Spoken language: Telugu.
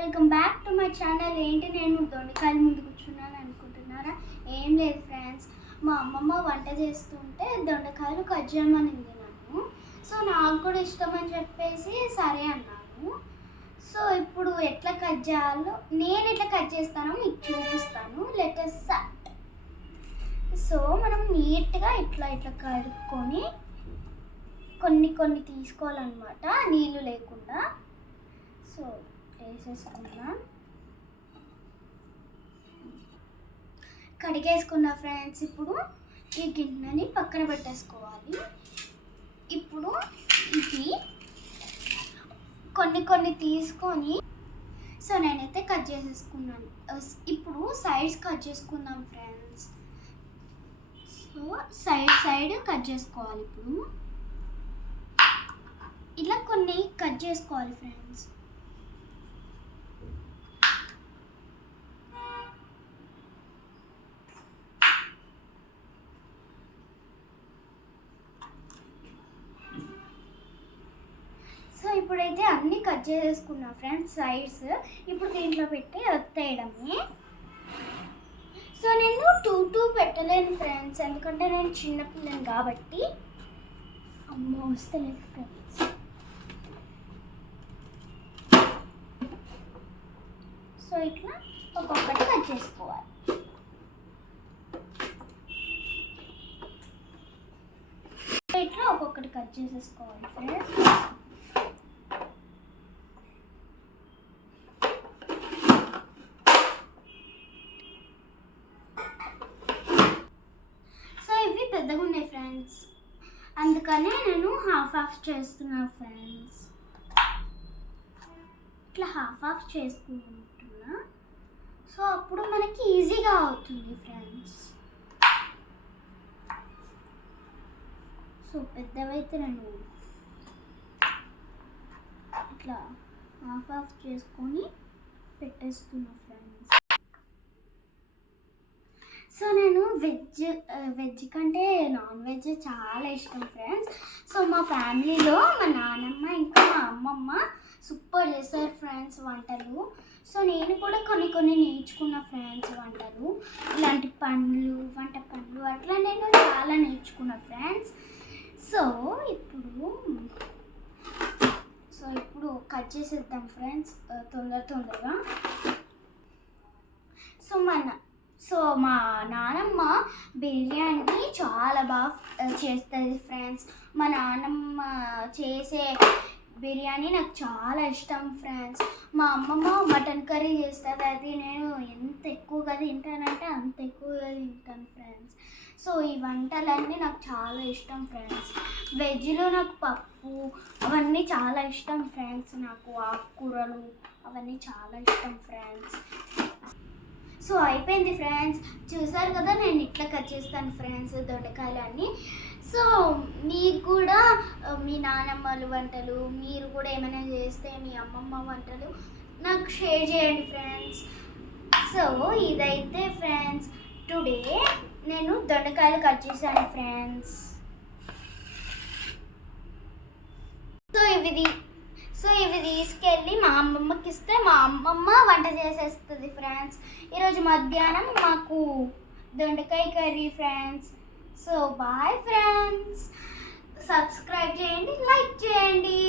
Welcome back to my channel. ఏంటి నేను దొండకాయలు ముందు కూర్చున్నాను అనుకుంటున్నారా? ఏం లేదు ఫ్రెండ్స్, మా అమ్మమ్మ వంట చేస్తుంటే దొండకాయలు కట్ చేయమనింది నన్ను. సో నాకు కూడా ఇష్టం అని చెప్పేసి సరే అన్నాను. సో ఇప్పుడు ఎట్లా కట్ చేయాలో, నేను ఎట్లా కట్ చేస్తానో మీకు చూపిస్తాను. Let's start. సో మనం నీట్గా ఇట్లా ఇట్లా కడుక్కొని కొన్ని కొన్ని తీసుకోవాలన్నమాట, నీళ్ళు లేకుండా. సో వేసేసుకున్నాం, కడిగేసుకున్నా ఫ్రెండ్స్. ఇప్పుడు ఈ గిన్నెని పక్కన పెట్టేసుకోవాలి. ఇప్పుడు ఇది కొన్ని కొన్ని తీసుకొని, సో నేనైతే కట్ చేసేసుకున్నాను. ఇప్పుడు సైడ్స్ కట్ చేసుకుందాం ఫ్రెండ్స్. సో సైడ్ కట్ చేసుకోవాలి. ఇప్పుడు ఇలా కొన్ని కట్ చేసుకోవాలి ఫ్రెండ్స్. సో ఇప్పుడైతే అన్నీ కట్ చేసేసుకున్నా ఫ్రెండ్స్ సైడ్స్. ఇప్పుడు దీంట్లో పెట్టి ఒత్తేయడమే. సో నేను టూ పెట్టలేను ఫ్రెండ్స్, ఎందుకంటే నేను చిన్నపిల్లని కాబట్టి. అమ్మ వస్తలేదు ఫ్రెండ్స్. సో ఇట్లా ఒక్కొక్కటి కట్ చేసుకోవాలి. ఇట్లా ఒక్కొక్కటి కట్ చేసేసుకోవాలి ఫ్రెండ్స్. సో ఇవి పెద్దగా ఉన్నాయి ఫ్రెండ్స్, అందుకనే నేను హాఫ్ చేస్తున్నాను ఫ్రెండ్స్. ఇట్లా హాఫ్ చేసుకుంటున్నా. సో అప్పుడు మనకి ఈజీగా అవుతుంది ఫ్రెండ్స్. సో పెద్దవైతే నేను ఇట్లా హాఫ్ చేసుకొని పెట్టేస్తున్నా ఫ్రెండ్స్. సో నేను వెజ్ కంటే నాన్ వెజ్ చాలా ఇష్టం ఫ్రెండ్స్. సో మా ఫ్యామిలీలో మా నాన్నమ్మ ఇంకా మా అమ్మమ్మ సూపర్ చేస్తారు ఫ్రెండ్స్ వంటలు. సో నేను కూడా కొన్ని నేర్చుకున్న ఫ్రెండ్స్ వంటలు. ఇలాంటి వంట పండ్లు అట్లా నేను చాలా నేర్చుకున్నా ఫ్రెండ్స్. సో ఇప్పుడు కట్ చేసేద్దాం ఫ్రెండ్స్ తొందరగా. సో మా నానమ్మ బిర్యానీ చాలా బాగా చేస్తుంది ఫ్రెండ్స్. మా నానమ్మ చేసే బిర్యానీ నాకు చాలా ఇష్టం ఫ్రెండ్స్. మా అమ్మమ్మ మటన్ కర్రీ చేస్తుంది, అది నేను ఎంత ఎక్కువగా తింటానంటే అంత ఎక్కువగా తింటాను ఫ్రెండ్స్. సో ఈ వంటలన్నీ నాకు చాలా ఇష్టం ఫ్రెండ్స్. వెజ్లో నాకు పప్పు అవన్నీ చాలా ఇష్టం ఫ్రెండ్స్. నాకు ఆకుకూరలు అవన్నీ చాలా ఇష్టం ఫ్రెండ్స్. సో అయిపోయింది ఫ్రెండ్స్, చూసారు కదా నేను ఇట్లా కట్ చేస్తాను ఫ్రెండ్స్ దొండకాయలన్నీ. సో మీకు కూడా మీ నానమ్మలు వంటలు, మీరు కూడా ఏమైనా చేస్తే మీ అమ్మమ్మ వంటలు నాకు షేర్ చేయండి ఫ్రెండ్స్. సో ఇదైతే ఫ్రెండ్స్ టుడే నేను దొండకాయలు కట్ చేశాను ఫ్రెండ్స్. సో ఇవి తీసుకెళ్ళి మా అమ్మమ్మకి ఇస్తే మా అమ్మమ్మ వంట చేసేస్తుంది ఫ్రెండ్స్. ఈరోజు మధ్యాహ్నం మాకు దొండకాయ curry friends. So bye friends, subscribe చేయండి, లైక్ చేయండి.